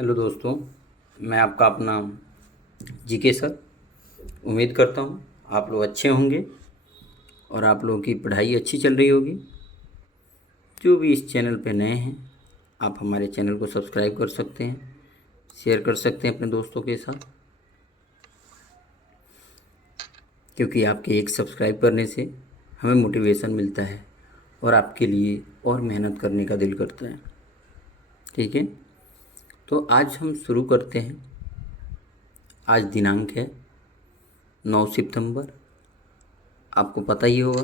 Hello दोस्तों, मैं आपका अपना जीके सर। उम्मीद करता हूँ आप लोग अच्छे होंगे और आप लोगों की पढ़ाई अच्छी चल रही होगी। जो भी इस चैनल पे नए हैं, आप हमारे चैनल को सब्सक्राइब कर सकते हैं, शेयर कर सकते हैं अपने दोस्तों के साथ, क्योंकि आपके एक सब्सक्राइब करने से हमें मोटिवेशन मिलता है और आपके लिए और मेहनत करने का दिल करता है। ठीक है, तो आज हम शुरू करते हैं। आज दिनांक है 9 सितंबर। आपको पता ही होगा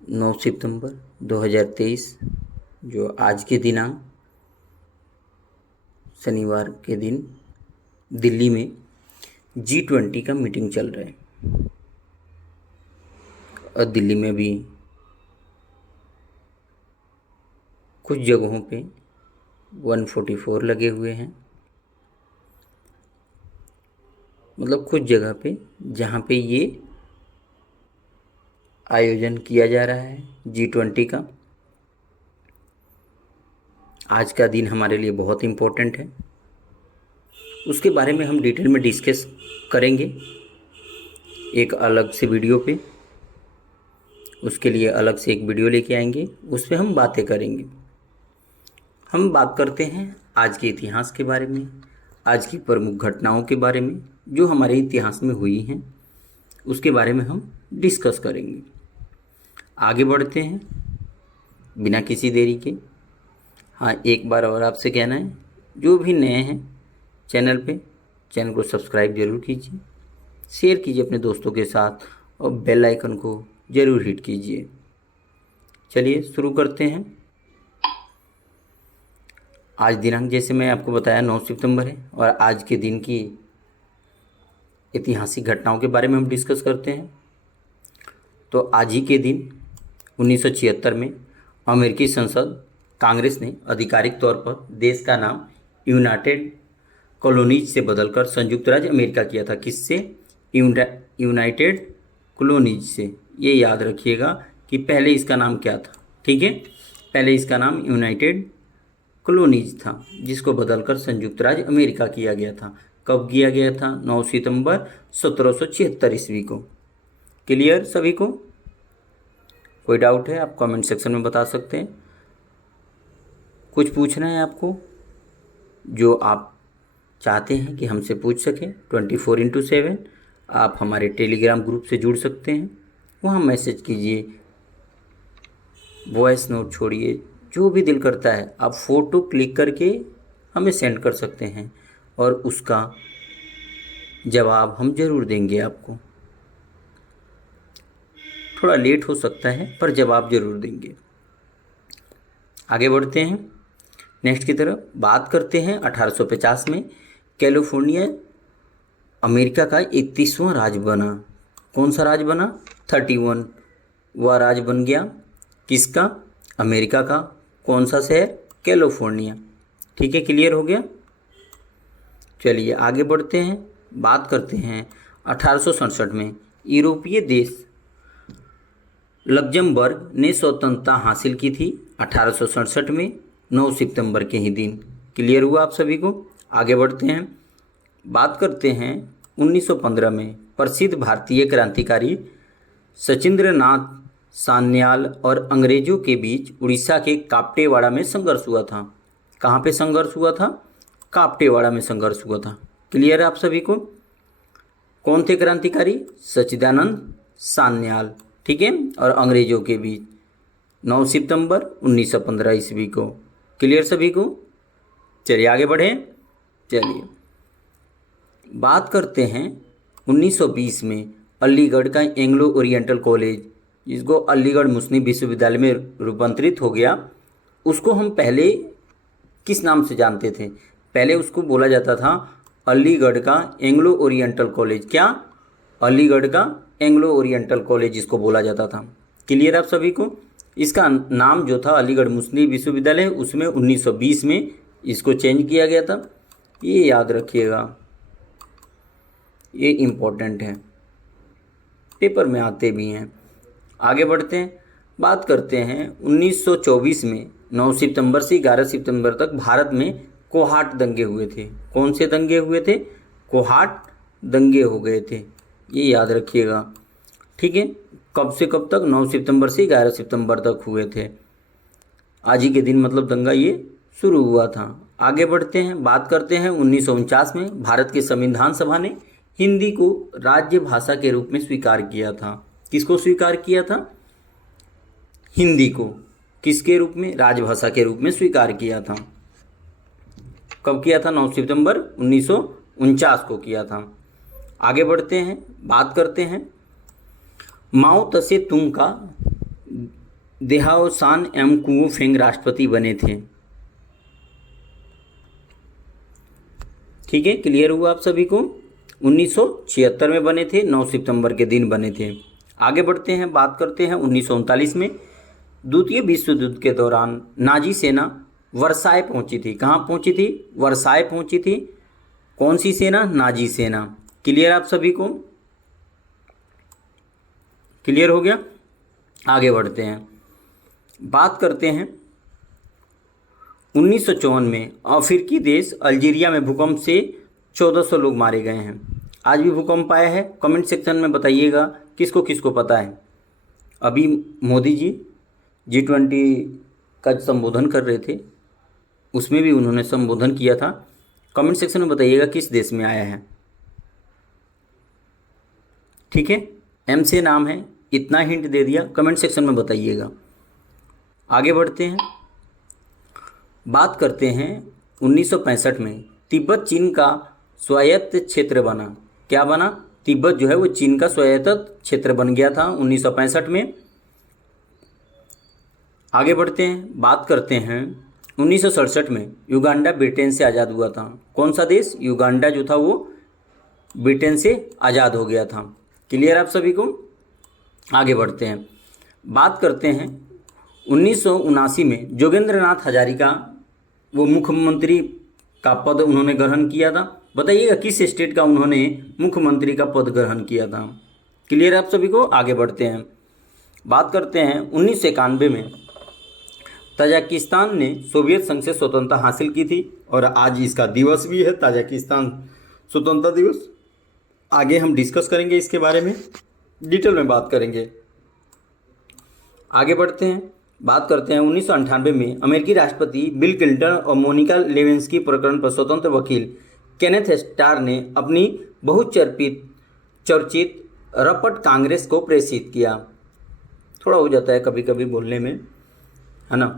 9 सितंबर 2023, जो आज के दिनांक शनिवार के दिन दिल्ली में G20 का मीटिंग चल रहा है। और दिल्ली में भी कुछ जगहों पे 144 लगे हुए हैं, मतलब कुछ जगह पे जहाँ पे ये आयोजन किया जा रहा है G20 का। आज का दिन हमारे लिए बहुत इम्पोर्टेंट है, उसके बारे में हम डिटेल में डिस्कस करेंगे एक अलग से वीडियो पे। उसके लिए अलग से एक वीडियो लेके आएंगे, उस पर हम बातें करेंगे। हम बात करते हैं आज के इतिहास के बारे में, आज की प्रमुख घटनाओं के बारे में जो हमारे इतिहास में हुई हैं, उसके बारे में हम डिस्कस करेंगे। आगे बढ़ते हैं बिना किसी देरी के। हाँ, एक बार और आपसे कहना है, जो भी नए हैं चैनल पे, चैनल को सब्सक्राइब ज़रूर कीजिए, शेयर कीजिए अपने दोस्तों के साथ और बेल आइकन को ज़रूर हिट कीजिए। चलिए शुरू करते हैं। आज दिनांक जैसे मैं आपको बताया 9 सितंबर है और आज के दिन की ऐतिहासिक घटनाओं के बारे में हम डिस्कस करते हैं। तो आज ही के दिन 1976 में अमेरिकी संसद कांग्रेस ने आधिकारिक तौर पर देश का नाम यूनाइटेड कॉलोनीज से बदलकर संयुक्त राज्य अमेरिका किया था। किससे? यूनाइटेड कॉलोनीज से। ये याद रखिएगा कि पहले इसका नाम क्या था। ठीक है, पहले इसका नाम यूनाइटेड कॉलोनीज था, जिसको बदलकर संयुक्त राज्य अमेरिका किया गया था। कब किया गया था? 9 सितंबर 1776 ईस्वी को। क्लियर सभी को? कोई डाउट है आप कमेंट सेक्शन में बता सकते हैं। कुछ पूछना है आपको जो आप चाहते हैं कि हमसे पूछ सकें, 24/7 आप हमारे टेलीग्राम ग्रुप से जुड़ सकते हैं। वहाँ मैसेज कीजिए, वॉइस नोट छोड़िए, जो भी दिल करता है आप फ़ोटो क्लिक करके हमें सेंड कर सकते हैं और उसका जवाब हम ज़रूर देंगे आपको। थोड़ा लेट हो सकता है पर जवाब ज़रूर देंगे। आगे बढ़ते हैं, नेक्स्ट की तरफ बात करते हैं। 1850 में कैलिफोर्निया अमेरिका का 31वां राज्य बना। कौन सा राज्य बना? 31 वह राज्य बन गया। किसका? अमेरिका का। कौन सा शहर? कैलिफोर्निया। ठीक है, क्लियर हो गया। चलिए आगे बढ़ते हैं, बात करते हैं 1867 में यूरोपीय देश लग्जमबर्ग ने स्वतंत्रता हासिल की थी 1867 में 9 सितंबर के ही दिन। क्लियर हुआ आप सभी को? आगे बढ़ते हैं, बात करते हैं 1915 में प्रसिद्ध भारतीय क्रांतिकारी सचिंद्र नाथ सान्याल और अंग्रेजों के बीच उड़ीसा के कापटेवाड़ा में संघर्ष हुआ था। कहाँ पे संघर्ष हुआ था? कापटेवाड़ा में संघर्ष हुआ था। क्लियर है आप सभी को? कौन थे क्रांतिकारी? सच्चिदानंद सान्याल। ठीक है, और अंग्रेजों के बीच 9 सितंबर 1915 ईस्वी को। क्लियर सभी को? चलिए आगे बढ़ें। चलिए बात करते हैं 1920 में अलीगढ़ का एंग्लो ओरिएंटल कॉलेज, जिसको अलीगढ़ मुस्लिम विश्वविद्यालय में रूपांतरित हो गया, उसको हम पहले किस नाम से जानते थे? पहले उसको बोला जाता था अलीगढ़ का एंग्लो ओरिएंटल कॉलेज। क्या? अलीगढ़ का एंग्लो ओरिएंटल कॉलेज जिसको बोला जाता था। क्लियर आप सभी को? इसका नाम जो था अलीगढ़ मुस्लिम विश्वविद्यालय, उसमें 1920 में इसको चेंज किया गया था। ये याद रखिएगा, ये इम्पोर्टेंट है, पेपर में आते भी हैं। आगे बढ़ते हैं, बात करते हैं 1924 में 9 सितंबर से 11 सितंबर तक भारत में कोहाट दंगे हुए थे। कौन से दंगे हुए थे? कोहाट दंगे हो गए थे, ये याद रखिएगा। ठीक है, कब से कब तक? 9 सितंबर से 11 सितंबर तक हुए थे। आज ही के दिन मतलब दंगा ये शुरू हुआ था। आगे बढ़ते हैं, बात करते हैं 1949 में भारत के संविधान सभा ने हिंदी को राज्य भाषा के रूप में स्वीकार किया था। किसको स्वीकार किया था? हिंदी को। किसके रूप में? राजभाषा के रूप में स्वीकार किया था। कब किया था? 9 सितंबर 1949 को किया था। आगे बढ़ते हैं, बात करते हैं माओ तसे तुंग का देहावसान एवं कुओ फेंग राष्ट्रपति बने थे। ठीक है, क्लियर हुआ आप सभी को? 1976 में बने थे, 9 सितंबर के दिन बने थे। आगे बढ़ते हैं, बात करते हैं 1939 में द्वितीय विश्व युद्ध के दौरान नाजी सेना वर्साय पहुंची थी। कहाँ पहुंची थी? वर्साय पहुंची थी। कौन सी सेना? नाजी सेना। क्लियर आप सभी को? क्लियर हो गया? आगे बढ़ते हैं, बात करते हैं 1954 में अफ्रीकी देश अल्जीरिया में भूकंप से 1400 लोग मारे गए हैं। आज भी भूकंप आया है। कमेंट सेक्शन में बताइएगा किसको किसको पता है। अभी मोदी जी G20 का संबोधन कर रहे थे, उसमें भी उन्होंने संबोधन किया था। कमेंट सेक्शन में बताइएगा किस देश में आया है। ठीक है, M से नाम है, इतना हिंट दे दिया, कमेंट सेक्शन में बताइएगा। आगे बढ़ते हैं, बात करते हैं 1965 में तिब्बत चीन का स्वायत्त क्षेत्र बना। क्या बना? तिब्बत जो है वो चीन का स्वायत्त क्षेत्र बन गया था 1965 में। आगे बढ़ते हैं, बात करते हैं 1967 में युगांडा ब्रिटेन से आज़ाद हुआ था। कौन सा देश? युगांडा जो था वो ब्रिटेन से आज़ाद हो गया था। क्लियर आप सभी को? आगे बढ़ते हैं, बात करते हैं 1979 में जोगेंद्र नाथ हजारिका वो मुख्यमंत्री का पद उन्होंने ग्रहण किया था। बताइएगा किस स्टेट का उन्होंने मुख्यमंत्री का पद ग्रहण किया था। क्लियर आप सभी को? आगे बढ़ते हैं, बात करते हैं 1991 में ताजिकिस्तान ने सोवियत संघ से स्वतंत्रता हासिल की थी और आज इसका दिवस भी है, ताजिकिस्तान स्वतंत्रता दिवस। आगे हम डिस्कस करेंगे इसके बारे में, डिटेल में बात करेंगे। आगे बढ़ते हैं, बात करते हैं 1998 में अमेरिकी राष्ट्रपति बिल क्लिंटन और मोनिका लेविंस्की प्रकरण पर स्वतंत्र वकील केनेथ स्टार ने अपनी चर्चित रपट कांग्रेस को प्रेषित किया। थोड़ा हो जाता है कभी कभी बोलने में, है ना,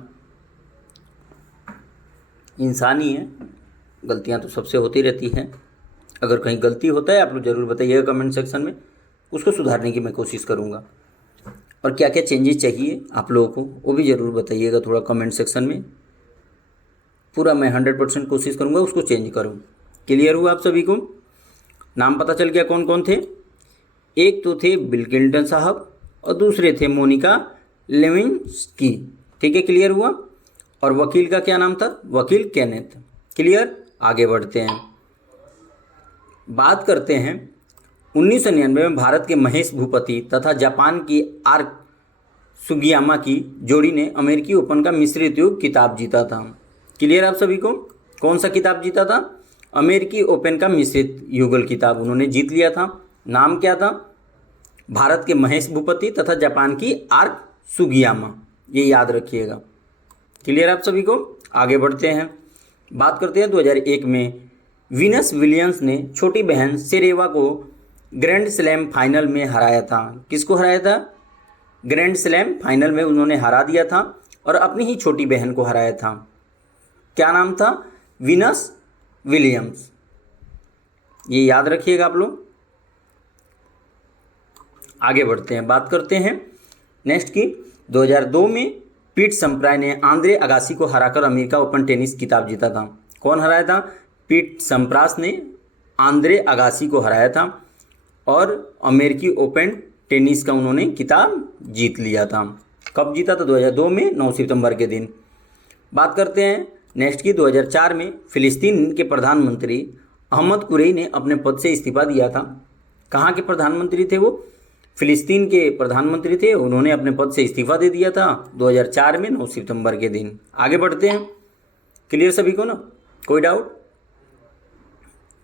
इंसानी है, गलतियां तो सबसे होती रहती हैं। अगर कहीं गलती होता है आप लोग ज़रूर बताइएगा कमेंट सेक्शन में, उसको सुधारने की मैं कोशिश करूँगा। और क्या क्या चेंजेस चाहिए आप लोगों को वो भी ज़रूर बताइएगा थोड़ा कमेंट सेक्शन में। पूरा मैं 100% कोशिश करूँगा उसको चेंज करूँ। क्लियर हुआ आप सभी को? नाम पता चल गया कौन कौन थे? एक तो थे बिल क्लिंटन साहब और दूसरे थे मोनिका लेविंस्की। ठीक है, क्लियर हुआ? और वकील का क्या नाम था? वकील केनेथ। क्लियर? आगे बढ़ते हैं, बात करते हैं 1999 में भारत के महेश भूपति तथा जापान की आर सुगियामा की जोड़ी ने अमेरिकी ओपन का मिश्रित युगल खिताब जीता था। क्लियर आप सभी को? कौन सा खिताब जीता था? अमेरिकी ओपन का मिश्रित युगल खिताब उन्होंने जीत लिया था। नाम क्या था? भारत के महेश भूपति तथा जापान की आर सुगियामा, ये याद रखिएगा। क्लियर आप सभी को? आगे बढ़ते हैं, बात करते हैं 2001 में वीनस विलियम्स ने छोटी बहन सेरेवा को ग्रैंड स्लैम फाइनल में हराया था। किसको हराया था? ग्रैंड स्लैम फाइनल में उन्होंने हरा दिया था और अपनी ही छोटी बहन को हराया था। क्या नाम था? वीनस विलियम्स, ये याद रखिएगा आप लोग। आगे बढ़ते हैं, बात करते हैं नेक्स्ट की 2002 में पीट सम्प्राय ने आंद्रे अगासी को हराकर अमेरिका ओपन टेनिस खिताब जीता था। कौन हराया था? पीट सम्प्रास ने आंद्रे अगासी को हराया था और अमेरिकी ओपन टेनिस का उन्होंने खिताब जीत लिया था। कब जीता था? 2002 में 9 सितंबर के दिन। बात करते हैं नेक्स्ट की 2004 में फिलिस्तीन के प्रधानमंत्री अहमद कुरैशी ने अपने पद से इस्तीफा दिया था। कहाँ के प्रधानमंत्री थे वो? फिलिस्तीन के प्रधानमंत्री थे, उन्होंने अपने पद से इस्तीफा दे दिया था 2004 में 9 सितंबर के दिन। आगे बढ़ते हैं। क्लियर सभी को ना, कोई डाउट?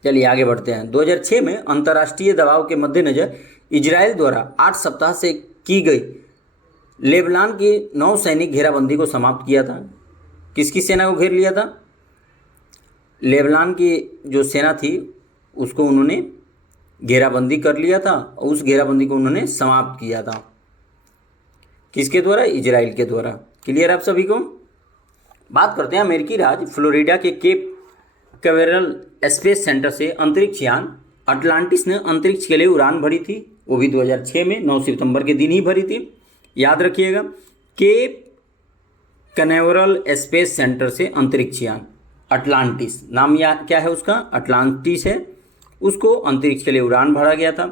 चलिए आगे बढ़ते हैं। 2006 में अंतर्राष्ट्रीय दबाव के मद्देनजर इजराइल द्वारा 8 सप्ताह से की गई लेबनान की नौसैनिक घेराबंदी को समाप्त किया था। किसकी सेना को घेर लिया था? लेबनान की जो सेना थी उसको उन्होंने घेराबंदी कर लिया था और उस घेराबंदी को उन्होंने समाप्त किया था। किसके द्वारा? इजराइल के द्वारा। क्लियर आप सभी को? बात करते हैं अमेरिकी राज्य फ्लोरिडा के केप कैवेरल स्पेस सेंटर से अंतरिक्ष यान अटलांटिस ने अंतरिक्ष के लिए उड़ान भरी थी। वो भी 2006 में 9 सितंबर के दिन ही भरी थी। याद रखिएगा, केप कैनावेरल स्पेस सेंटर से अंतरिक्ष यान अटलांटिस, नाम क्या है उसका? अटलांटिस है। उसको अंतरिक्ष के लिए उड़ान भरा गया था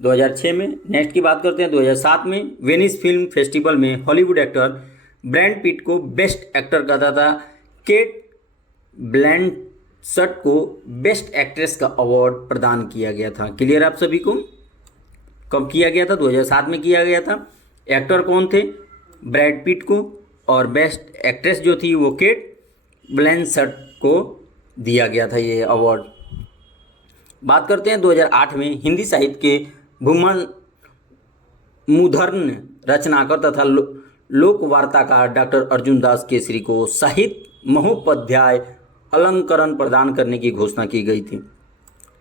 2006 में। नेक्स्ट की बात करते हैं। 2007 में वेनिस फिल्म फेस्टिवल में हॉलीवुड एक्टर ब्रैड पिट को बेस्ट एक्टर का था। केट ब्लैंचेट को बेस्ट एक्ट्रेस का अवार्ड प्रदान किया गया था। क्लियर आप सभी को? कब किया गया था? 2007 में किया गया था। एक्टर कौन थे? ब्रैड पिट को, और बेस्ट एक्ट्रेस जो थी वो केट ब्लैंचेट को दिया गया था ये अवार्ड। बात करते हैं 2008 में हिंदी साहित्य के भूमन मुधर्न रचनाकार तथा लोक वार्ताकार डॉक्टर अर्जुन दास केसरी को साहित्य महोपाध्याय अलंकरण प्रदान करने की घोषणा की गई थी।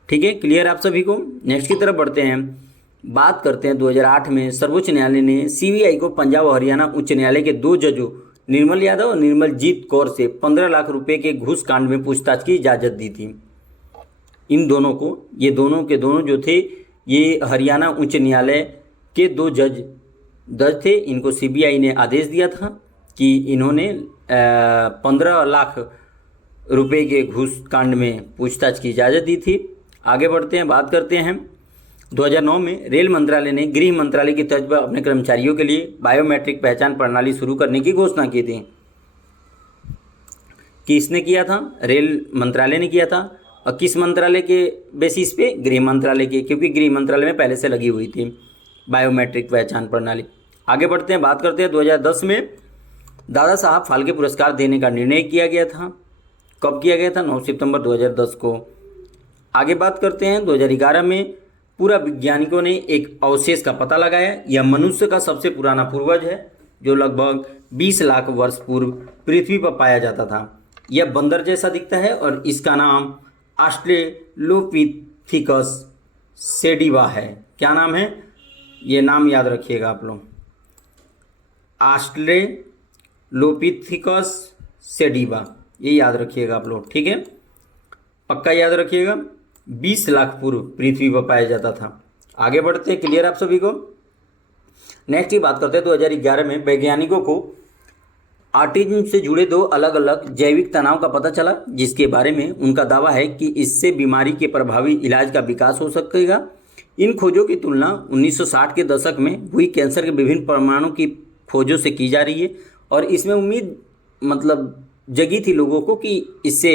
ठीक है, क्लियर आप सभी को? नेक्स्ट की तरफ बढ़ते हैं। बात करते हैं 2008 में सर्वोच्च न्यायालय ने सीबीआई को पंजाब और हरियाणा उच्च न्यायालय के 2 जजों निर्मल यादव और निर्मलजीत कौर से 15 लाख रुपए के घूस कांड में पूछताछ की इजाज़त दी थी। इन दोनों को, ये दोनों के दोनों जो थे ये हरियाणा उच्च न्यायालय के 2 जज थे। इनको सीबीआई ने आदेश दिया था कि इन्होंने 15 लाख रुपए के घूस कांड में पूछताछ की इजाज़त दी थी। आगे बढ़ते हैं। बात करते हैं 2009 में रेल मंत्रालय ने गृह मंत्रालय की तर्ज पर अपने कर्मचारियों के लिए बायोमेट्रिक पहचान प्रणाली शुरू करने की घोषणा की थी। किसने किया था? रेल मंत्रालय ने किया था। और किस मंत्रालय के बेसिस पे? गृह मंत्रालय के, क्योंकि गृह मंत्रालय में पहले से लगी हुई थी बायोमेट्रिक पहचान प्रणाली। आगे बढ़ते हैं। बात करते हैं 2010 में दादा साहब फाल्के पुरस्कार देने का निर्णय किया गया था। कब किया गया था? 9 सितंबर 2010 को। आगे बात करते हैं 2011 में पूरा वैज्ञानिकों ने एक अवशेष का पता लगाया। यह मनुष्य का सबसे पुराना पूर्वज है जो लगभग 20 लाख वर्ष पूर्व पृथ्वी पर पाया जाता था। यह बंदर जैसा दिखता है और इसका नाम ऑस्ट्रेलोपिथेकस सेडिवा है। क्या नाम है? ये नाम याद रखिएगा आप लोग, ऑस्ट्रेलोपिथेकस सेडिवा, ये याद रखिएगा आप लोग। ठीक है, पक्का याद रखिएगा। 20 लाख पूर्व पृथ्वी पर पाया जाता था। आगे बढ़ते हैं। क्लियर आप सभी को? नेक्स्ट की बात करते हैं। 2011 में वैज्ञानिकों को ऑटिज्म से जुड़े 2 अलग अलग जैविक तनाव का पता चला, जिसके बारे में उनका दावा है कि इससे बीमारी के प्रभावी इलाज का विकास हो सकेगा। इन खोजों की तुलना 1960 के दशक में हुई कैंसर के विभिन्न परमाणु की खोजों से की जा रही है और इसमें उम्मीद जगी थी लोगों को कि इससे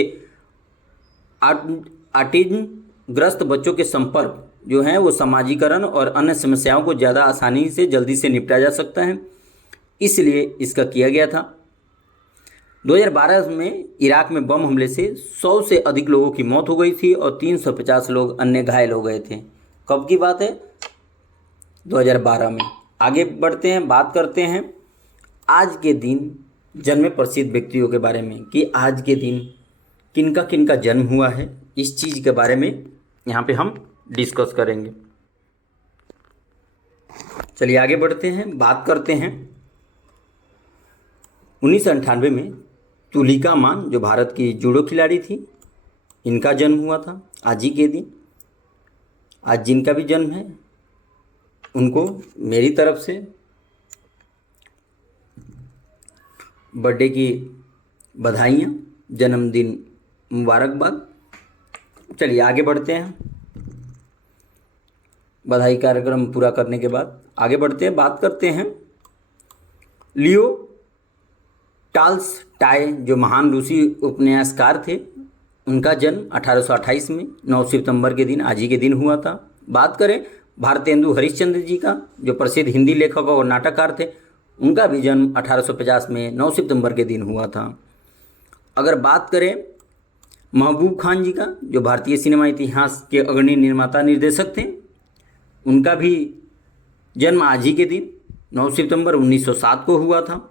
ऑटिज्म ग्रस्त बच्चों के संपर्क जो है वो समाजीकरण और अन्य समस्याओं को ज़्यादा आसानी से जल्दी से निपटा जा सकता है, इसलिए इसका किया गया था। 2012 में इराक में बम हमले से 100 से अधिक लोगों की मौत हो गई थी और 350 लोग अन्य घायल हो गए थे। कब की बात है? 2012 में। आगे बढ़ते हैं। बात करते हैं आज के दिन जन्मे प्रसिद्ध व्यक्तियों के बारे में कि आज के दिन किनका किनका जन्म हुआ है। इस चीज़ के बारे में यहाँ पे हम डिस्कस करेंगे। चलिए आगे बढ़ते हैं। बात करते हैं 1998 में तुलिका मान जो भारत की जूडो खिलाड़ी थी, इनका जन्म हुआ था आज ही के दिन। आज जिनका भी जन्म है उनको मेरी तरफ से बर्थडे की बधाइयाँ, जन्मदिन मुबारकबाद। चलिए आगे बढ़ते हैं। बधाई कार्यक्रम पूरा करने के बाद आगे बढ़ते हैं। बात करते हैं लियो टॉल्स्टॉय जो महान रूसी उपन्यासकार थे, उनका जन्म 1828 में 9 सितंबर के दिन आज ही के दिन हुआ था। बात करें भारतेंदु हरिश्चंद्र जी का, जो प्रसिद्ध हिंदी लेखक और नाटककार थे, उनका भी जन्म 1850 में 9 सितंबर के दिन हुआ था। अगर बात करें महबूब खान जी का, जो भारतीय सिनेमा इतिहास के अग्रणी निर्माता निर्देशक थे, उनका भी जन्म आज ही के दिन 9 सितंबर 1907 को हुआ था।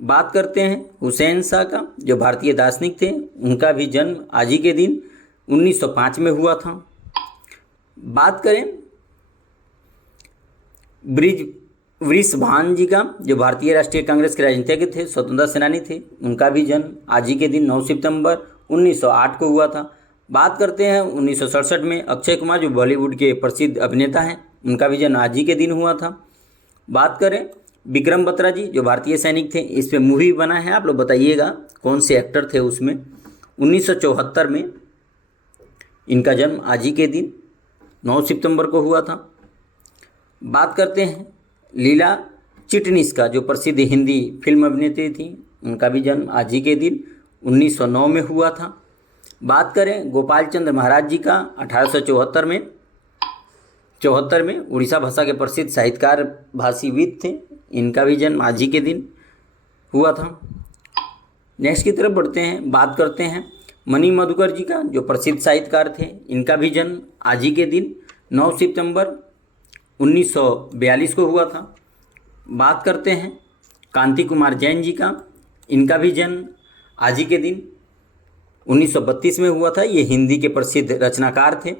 बात करते हैं हुसैन शाह का, जो भारतीय दार्शनिक थे, उनका भी जन्म आज ही के दिन 1905 में हुआ था। बात करें वृषभान जी का, जो भारतीय राष्ट्रीय कांग्रेस के राजनीतिज्ञ थे, स्वतंत्रता सेनानी थे, उनका भी जन्म आज ही के दिन 9 सितंबर 1908 को हुआ था। बात करते हैं 1967 में अक्षय कुमार, जो बॉलीवुड के प्रसिद्ध अभिनेता हैं, उनका भी जन्म आज ही के दिन हुआ था। बात करें विक्रम बत्रा जी, जो भारतीय सैनिक थे, इस पर मूवी बना है, आप लोग बताइएगा कौन से एक्टर थे उसमें। 1974 में इनका जन्म आज ही के दिन 9 सितंबर को हुआ था। बात करते हैं लीला चिटनिस का, जो प्रसिद्ध हिंदी फिल्म अभिनेत्री थी, उनका भी जन्म आज ही के दिन 1909 में हुआ था। बात करें गोपाल चंद्र महाराज जी का, 1874 में उड़ीसा भाषा के प्रसिद्ध साहित्यकार भाषीविद थे, इनका भी जन्म आज ही के दिन हुआ था। नेक्स्ट की तरफ बढ़ते हैं। बात करते हैं मणि मधुकर जी का, जो प्रसिद्ध साहित्यकार थे, इनका भी जन्म आज ही के दिन 9 सितंबर 1942 को हुआ था। बात करते हैं कांति कुमार जैन जी का, इनका भी जन्म आज ही के दिन 1932 में हुआ था, ये हिंदी के प्रसिद्ध रचनाकार थे।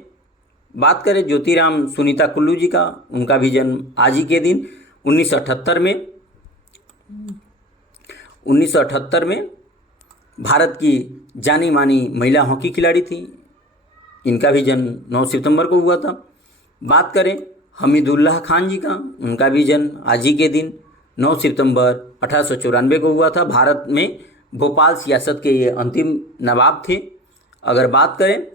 बात करें ज्योतिराम सुनीता कुल्लू जी का, उनका भी जन्म आज ही के दिन 1978 में भारत की जानी मानी महिला हॉकी खिलाड़ी थी, इनका भी जन्म 9 सितंबर को हुआ था। बात करें हमीदुल्लाह खान जी का, उनका भी जन्म आज ही के दिन 9 सितंबर 1894 को हुआ था। भारत में भोपाल सियासत के ये अंतिम नवाब थे। अगर बात करें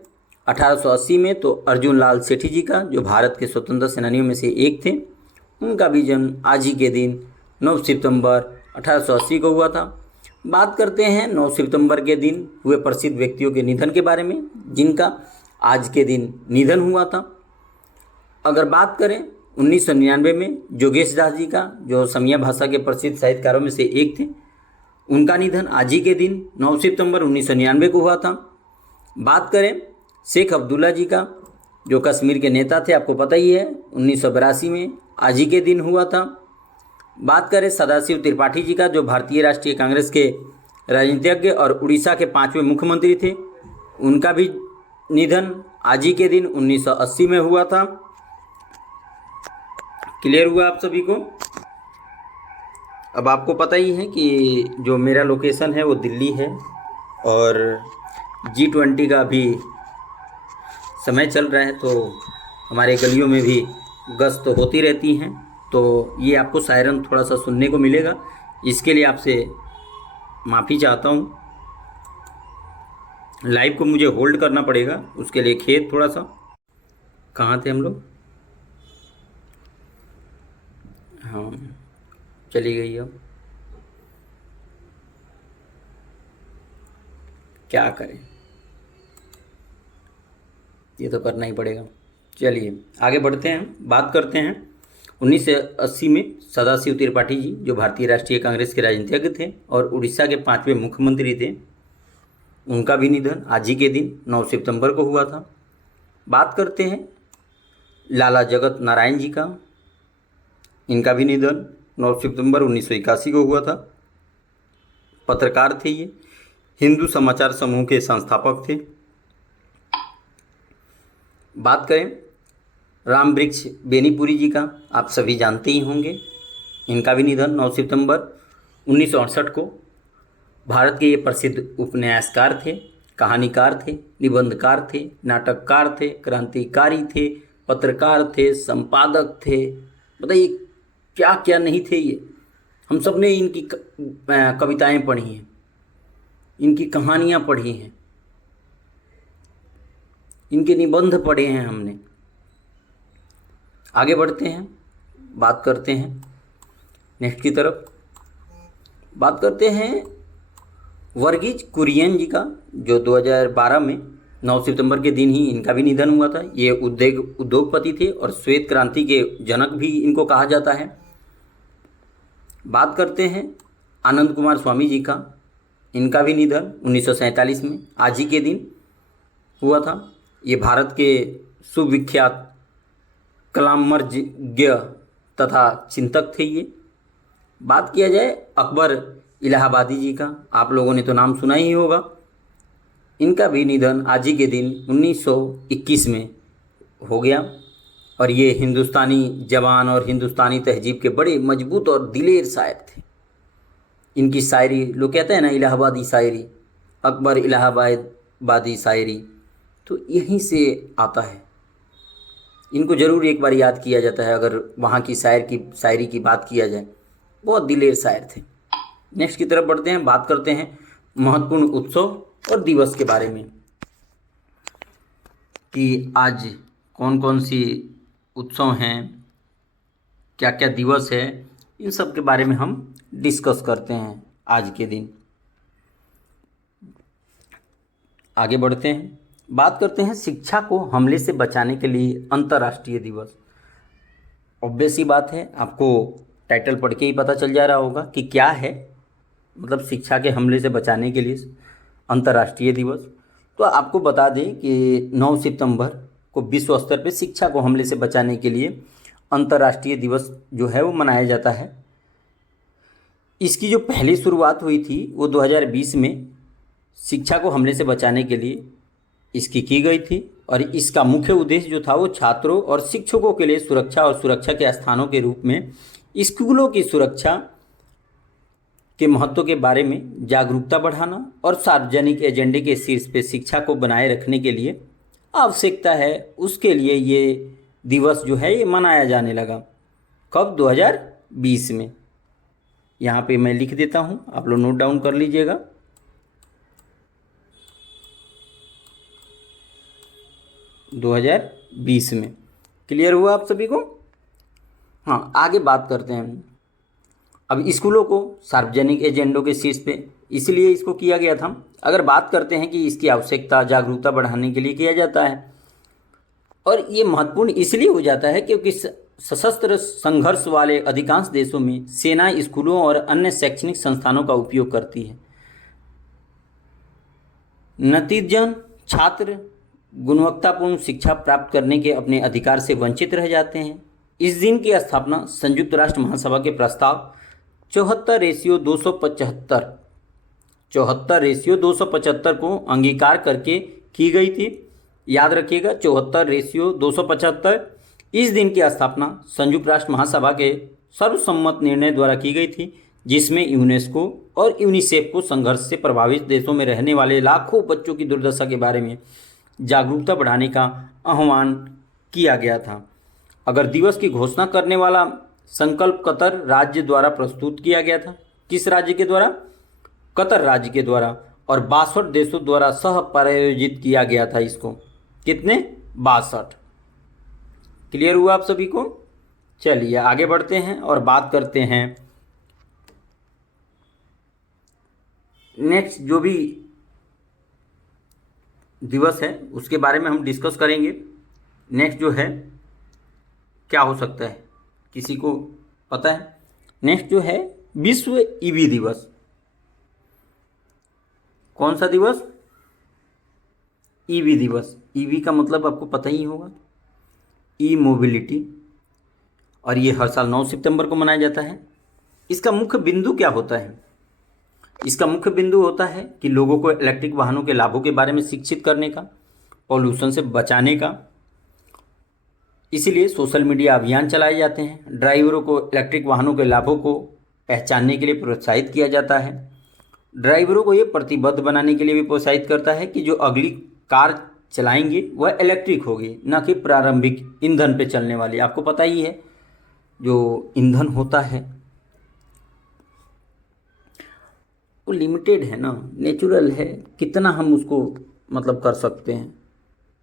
1880 में, तो अर्जुन लाल सेठी जी का, जो भारत के स्वतंत्रता सेनानियों में से एक थे, उनका भी जन्म आज ही के दिन 9 सितंबर 1880 को हुआ था। बात करते हैं 9 सितंबर के दिन हुए प्रसिद्ध व्यक्तियों के निधन के बारे में, जिनका आज के दिन निधन हुआ था। अगर बात करें 1999 में जोगेश दास जी का, जो असमिया भाषा के प्रसिद्ध साहित्यकारों में से एक थे, उनका निधन आज ही के दिन 9 सितंबर 1999 को हुआ था। बात करें शेख अब्दुल्ला जी का, जो कश्मीर के नेता थे, आपको पता ही है, 1982 में आज ही के दिन हुआ था। बात करें सदाशिव त्रिपाठी जी का, जो भारतीय राष्ट्रीय कांग्रेस के राजनीतिज्ञ और उड़ीसा के 5वें मुख्यमंत्री थे, उनका भी निधन आज ही के दिन 1980 में हुआ था। क्लियर हुआ आप सभी को? अब आपको पता ही है कि जो मेरा लोकेशन है वो दिल्ली है और G20 का भी समय चल रहा है, तो हमारे गलियों में भी गश्त तो होती रहती हैं, तो ये आपको सायरन थोड़ा सा सुनने को मिलेगा, इसके लिए आपसे माफ़ी चाहता हूँ। लाइव को मुझे होल्ड करना पड़ेगा, उसके लिए खेत थोड़ा सा। कहाँ थे हम लोग? हाँ, चली गई। अब क्या करें, ये तो करना ही पड़ेगा। चलिए आगे बढ़ते हैं। बात करते हैं 1980 में सदाशिव त्रिपाठी जी, जो भारतीय राष्ट्रीय कांग्रेस के राजनीतिज्ञ थे और उड़ीसा के 5वें मुख्यमंत्री थे, उनका भी निधन आज ही के दिन 9 सितंबर को हुआ था। बात करते हैं लाला जगत नारायण जी का, इनका भी निधन 9 सितंबर 1981 को हुआ था। पत्रकार थे ये, हिंदू समाचार समूह के संस्थापक थे। बात करें राम वृक्ष बेनीपुरी जी का, आप सभी जानते ही होंगे, इनका भी निधन 9 सितंबर 1968 को। भारत के ये प्रसिद्ध उपन्यासकार थे, कहानीकार थे, निबंधकार थे, नाटककार थे, क्रांतिकारी थे, पत्रकार थे, संपादक थे, बताइए क्या क्या नहीं थे ये। हम सब ने इनकी कविताएं पढ़ी हैं, इनकी कहानियाँ पढ़ी हैं, इनके निबंध पढ़े हैं हमने। आगे बढ़ते हैं, बात करते हैं नेक्स्ट की तरफ। बात करते हैं वर्गीज कुरियन जी का, जो 2012 में 9 सितंबर के दिन ही इनका भी निधन हुआ था। ये उद्योगपति थे और श्वेत क्रांति के जनक भी इनको कहा जाता है। बात करते हैं आनंद कुमार स्वामी जी का। इनका भी निधन 1947 में आज ही के दिन हुआ था। ये भारत के सुविख्यात कलामर्ज्ञ तथा चिंतक थे ये। बात किया जाए अकबर इलाहाबादी जी का, आप लोगों ने तो नाम सुना ही होगा। इनका भी निधन आज ही के दिन 1921 में हो गया। और ये हिंदुस्तानी जवान और हिंदुस्तानी तहजीब के बड़े मजबूत और दिलेर शायर थे। इनकी शायरी, लोग कहते हैं ना इलाहाबादी शायरी, अकबर इलाहाबादी शायरी, तो यहीं से आता है। इनको ज़रूर एक बार याद किया जाता है अगर वहाँ की शायरी की बात किया जाए। बहुत दिलेर शायर थे। नेक्स्ट की तरफ बढ़ते हैं, बात करते हैं महत्वपूर्ण उत्सव और दिवस के बारे में कि आज कौन कौन सी उत्सव हैं, क्या क्या दिवस है, इन सब के बारे में हम डिस्कस करते हैं आज के दिन। आगे बढ़ते हैं, बात करते हैं शिक्षा को हमले से बचाने के लिए अंतर्राष्ट्रीय दिवस। ऑब्वियस ही बात है, आपको टाइटल पढ़ के ही पता चल जा रहा होगा कि क्या है, मतलब शिक्षा के हमले से बचाने के लिए अंतर्राष्ट्रीय दिवस। तो आपको बता दें कि 9 सितंबर को विश्व स्तर पे शिक्षा को हमले से बचाने के लिए अंतर्राष्ट्रीय दिवस जो है वो मनाया जाता है। इसकी जो पहली शुरुआत हुई थी वो 2020 में शिक्षा को हमले से बचाने के लिए इसकी की गई थी। और इसका मुख्य उद्देश्य जो था वो छात्रों और शिक्षकों के लिए सुरक्षा और सुरक्षा के स्थानों के रूप में स्कूलों की सुरक्षा के महत्व के बारे में जागरूकता बढ़ाना और सार्वजनिक एजेंडे के शीर्ष पे शिक्षा को बनाए रखने के लिए आवश्यकता है, उसके लिए ये दिवस जो है ये मनाया जाने लगा। कब? 2020 में। यहाँ पे मैं लिख देता हूँ, आप लोग नोट डाउन कर लीजिएगा। (2020) में। क्लियर हुआ आप सभी को? हाँ, आगे बात करते हैं। अब स्कूलों को सार्वजनिक एजेंडों के शीर्ष पे इसलिए इसको किया गया था। अगर बात करते हैं कि इसकी आवश्यकता जागरूकता बढ़ाने के लिए किया जाता है, और ये महत्वपूर्ण इसलिए हो जाता है क्योंकि सशस्त्र संघर्ष वाले अधिकांश देशों में सेना स्कूलों और अन्य शैक्षणिक संस्थानों का उपयोग करती है। नतीजतन छात्र गुणवत्तापूर्ण शिक्षा प्राप्त करने के अपने अधिकार से वंचित रह जाते हैं। इस दिन की स्थापना संयुक्त राष्ट्र महासभा के प्रस्ताव 74:275 को अंगीकार करके की गई थी। याद रखिएगा, 74:275। इस दिन की स्थापना संयुक्त राष्ट्र महासभा के सर्वसम्मत निर्णय द्वारा की गई थी, जिसमें यूनेस्को और यूनिसेफ को संघर्ष से प्रभावित देशों में रहने वाले लाखों बच्चों की दुर्दशा के बारे में जागरूकता बढ़ाने का आह्वान किया गया था। अगर दिवस की घोषणा करने वाला संकल्प कतर राज्य द्वारा प्रस्तुत किया गया था। किस राज्य के द्वारा? कतर राज्य के द्वारा, और 62 देशों द्वारा सह प्रायोजित किया गया था इसको। कितने? 62। क्लियर हुआ आप सभी को? चलिए आगे बढ़ते हैं और बात करते हैं नेक्स्ट जो भी दिवस है उसके बारे में हम डिस्कस करेंगे। नेक्स्ट जो है क्या हो सकता है, किसी को पता है? नेक्स्ट जो है विश्व ईवी दिवस। कौन सा दिवस? ईवी दिवस। ईवी का मतलब आपको पता ही होगा, ई मोबिलिटी, और ये हर साल 9 सितंबर को मनाया जाता है। इसका मुख्य बिंदु क्या होता है? इसका मुख्य बिंदु होता है कि लोगों को इलेक्ट्रिक वाहनों के लाभों के बारे में शिक्षित करने का, पॉल्यूशन से बचाने का। इसीलिए सोशल मीडिया अभियान चलाए जाते हैं। ड्राइवरों को इलेक्ट्रिक वाहनों के लाभों को पहचानने के लिए प्रोत्साहित किया जाता है। ड्राइवरों को ये प्रतिबद्ध बनाने के लिए भी प्रोत्साहित करता है कि जो अगली कार चलाएंगे वह इलेक्ट्रिक होगी, न कि प्रारंभिक ईंधन पे चलने वाली। आपको पता ही है जो ईंधन होता है वो लिमिटेड है ना, नेचुरल है, कितना हम उसको मतलब कर सकते हैं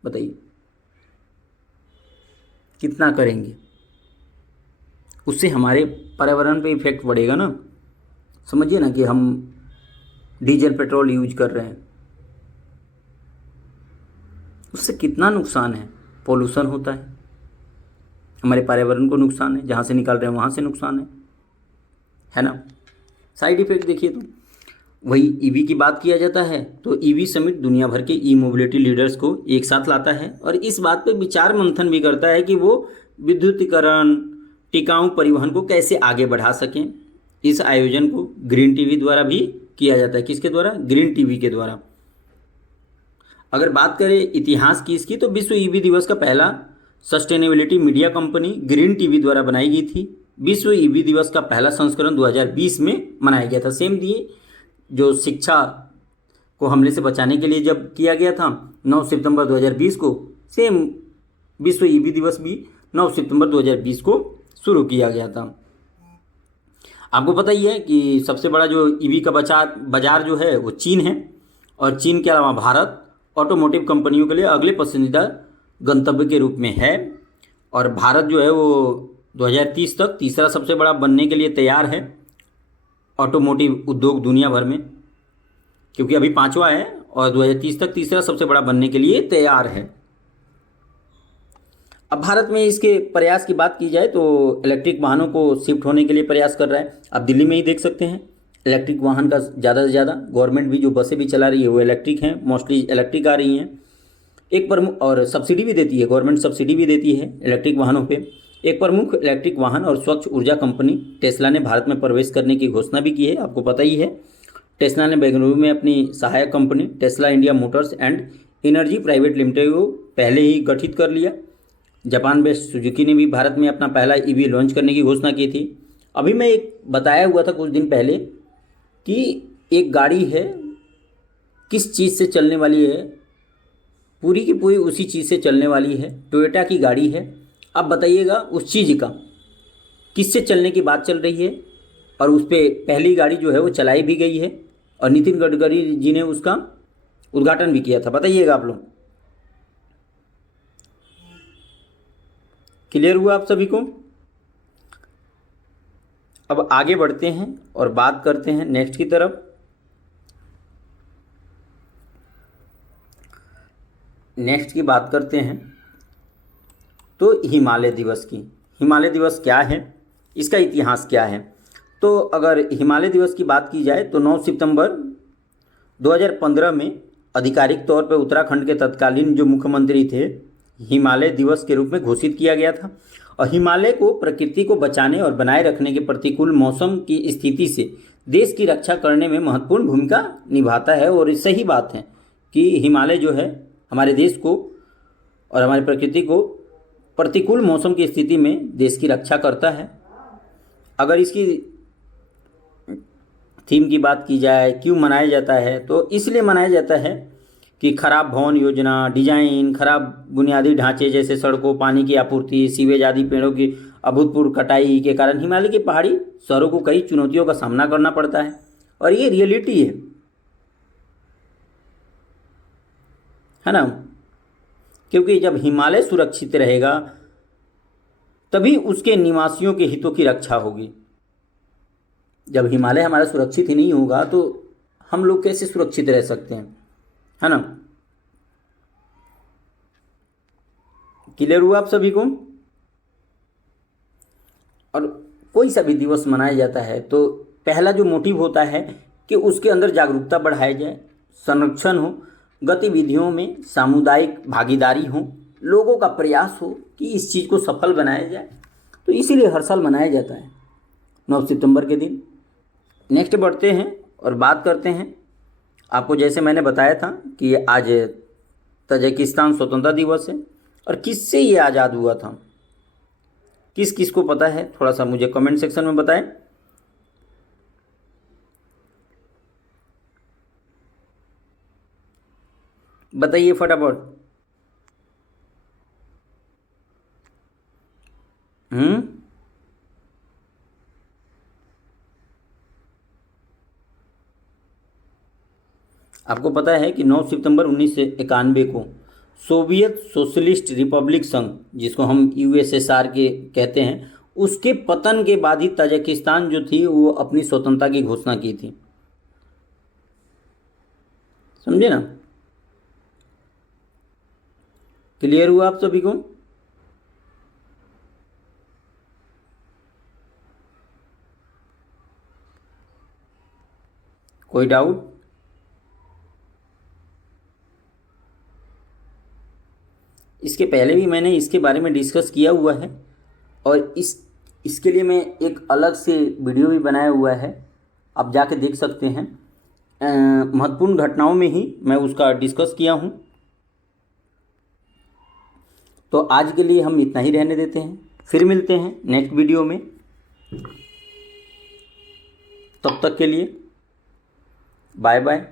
बताइए, कितना करेंगे? उससे हमारे पर्यावरण पे इफेक्ट पड़ेगा ना। समझिए ना कि हम डीजल पेट्रोल यूज कर रहे हैं, उससे कितना नुकसान है। पोल्यूशन होता हमारे पर्यावरण को नुकसान है, जहाँ से निकाल रहे हैं वहाँ से नुकसान है ना। साइड इफेक्ट देखिए तो वही ईवी की बात किया जाता है तो ईवी समिट दुनिया भर के ई मोबिलिटी लीडर्स को एक साथ लाता है और इस बात पे विचार मंथन भी करता है कि वो विद्युतीकरण, टिकाऊ परिवहन को कैसे आगे बढ़ा सकें। इस आयोजन को ग्रीन टीवी द्वारा भी किया जाता है। किसके द्वारा? ग्रीन टीवी के द्वारा। अगर बात करें इतिहास की इसकी तो विश्व ईवी दिवस का पहला sustainability media company green TV द्वारा बनाई गई थी। विश्व ईवी दिवस का पहला संस्करण 2020 में मनाया गया था। सेम दिए जो शिक्षा को हमले से बचाने के लिए जब किया गया था 9 सितंबर 2020 को, सेम विश्व ईवी दिवस भी 9 सितंबर 2020 को शुरू किया गया था। आपको पता ही है कि सबसे बड़ा जो ईवी का बाजार जो है वो चीन है और चीन के अलावा भारत ऑटोमोटिव कंपनियों के लिए अगले पसंदीदा गंतव्य के रूप में है और भारत जो है वो 2030 तक तीसरा सबसे बड़ा बनने के लिए तैयार है ऑटोमोटिव उद्योग दुनिया भर में, क्योंकि अभी पांचवा है और 2030 तक तीसरा सबसे बड़ा बनने के लिए तैयार है। अब भारत में इसके प्रयास की बात की जाए तो इलेक्ट्रिक वाहनों को शिफ्ट होने के लिए प्रयास कर रहा है। आप दिल्ली में ही देख सकते हैं इलेक्ट्रिक वाहन का ज़्यादा से ज़्यादा, गवर्नमेंट भी जो बसें भी चला रही है वो इलेक्ट्रिक हैं, मोस्टली इलेक्ट्रिक आ रही हैं। एक प्रमुख और सब्सिडी भी देती है, गवर्नमेंट सब्सिडी भी देती है इलेक्ट्रिक वाहनों पे। एक प्रमुख इलेक्ट्रिक वाहन और स्वच्छ ऊर्जा कंपनी टेस्ला ने भारत में प्रवेश करने की घोषणा भी की है, आपको पता ही है। टेस्ला ने बेंगलुरु में अपनी सहायक company Tesla India Motors and energy private limited को पहले ही गठित कर लिया। जापान बेस्ड सुजुकी ने भी भारत में अपना पहला ईवी लॉन्च करने की घोषणा की थी। अभी मैं एक बताया हुआ था कुछ दिन पहले कि एक गाड़ी है, किस चीज़ से चलने वाली है, पूरी की पूरी उसी चीज़ से चलने वाली है, टोयोटा की गाड़ी है। अब बताइएगा उस चीज़ का किससे चलने की बात चल रही है और उस पर पहली गाड़ी जो है वो चलाई भी गई है और नितिन गडकरी जी ने उसका उद्घाटन भी किया था। बताइएगा आप लोग, क्लियर हुआ आप सभी को? अब आगे बढ़ते हैं और बात करते हैं नेक्स्ट की तरफ। नेक्स्ट की बात करते हैं तो हिमालय दिवस की। हिमालय दिवस क्या है, इसका इतिहास क्या है? तो अगर हिमालय दिवस की बात की जाए तो 9 सितंबर 2015 में आधिकारिक तौर पर उत्तराखंड के तत्कालीन जो मुख्यमंत्री थे हिमालय दिवस के रूप में घोषित किया गया था। और हिमालय को प्रकृति को बचाने और बनाए रखने के प्रतिकूल मौसम की स्थिति से देश की रक्षा करने में महत्वपूर्ण भूमिका निभाता है। और सही बात है कि हिमालय जो है हमारे देश को और हमारी प्रकृति को प्रतिकूल मौसम की स्थिति में देश की रक्षा करता है। अगर इसकी थीम की बात की जाए क्यों मनाया जाता है तो इसलिए मनाया जाता है कि खराब भवन योजना, डिजाइन, खराब बुनियादी ढांचे जैसे सड़कों, पानी की आपूर्ति, सीवेज आदि पेड़ों की अभूतपूर्व कटाई के कारण हिमालय की पहाड़ी शहरों को कई चुनौतियों का सामना करना पड़ता है और ये रियलिटी है ना। क्योंकि जब हिमालय सुरक्षित रहेगा तभी उसके निवासियों के हितों की रक्षा होगी। जब हिमालय हमारा सुरक्षित ही नहीं होगा तो हम लोग कैसे सुरक्षित रह सकते हैं, है ना। क्लियर हुआ आप सभी को? और कोई सा भी दिवस मनाया जाता है तो पहला जो मोटिव होता है कि उसके अंदर जागरूकता बढ़ाई जाए, संरक्षण हो, गतिविधियों में सामुदायिक भागीदारी हो, लोगों का प्रयास हो कि इस चीज़ को सफल बनाया जाए। तो इसीलिए हर साल मनाया जाता है 9 सितंबर के दिन। नेक्स्ट बढ़ते हैं और बात करते हैं। आपको जैसे मैंने बताया था कि आज तजाकिस्तान स्वतंत्रता दिवस है और किससे ये आज़ाद हुआ था, किस किस को पता है थोड़ा सा मुझे कमेंट सेक्शन में बताएं। बताइए फटाफट। आपको पता है कि 9 सितंबर 1991 को सोवियत सोशलिस्ट रिपब्लिक संघ, जिसको हम यूएसएसआर के कहते हैं, उसके पतन के बाद ही तजाकिस्तान जो थी वो अपनी स्वतंत्रता की घोषणा की थी। समझे ना। क्लियर हुआ आप सभी को? कोई डाउट? इसके पहले भी मैंने इसके बारे में डिस्कस किया हुआ है और इसके लिए मैं एक अलग से वीडियो भी बनाया हुआ है, आप जाके देख सकते हैं। महत्वपूर्ण घटनाओं में ही मैं उसका डिस्कस किया हूँ। तो आज के लिए हम इतना ही रहने देते हैं, फिर मिलते हैं नेक्स्ट वीडियो में। तब तक के लिए बाय बाय।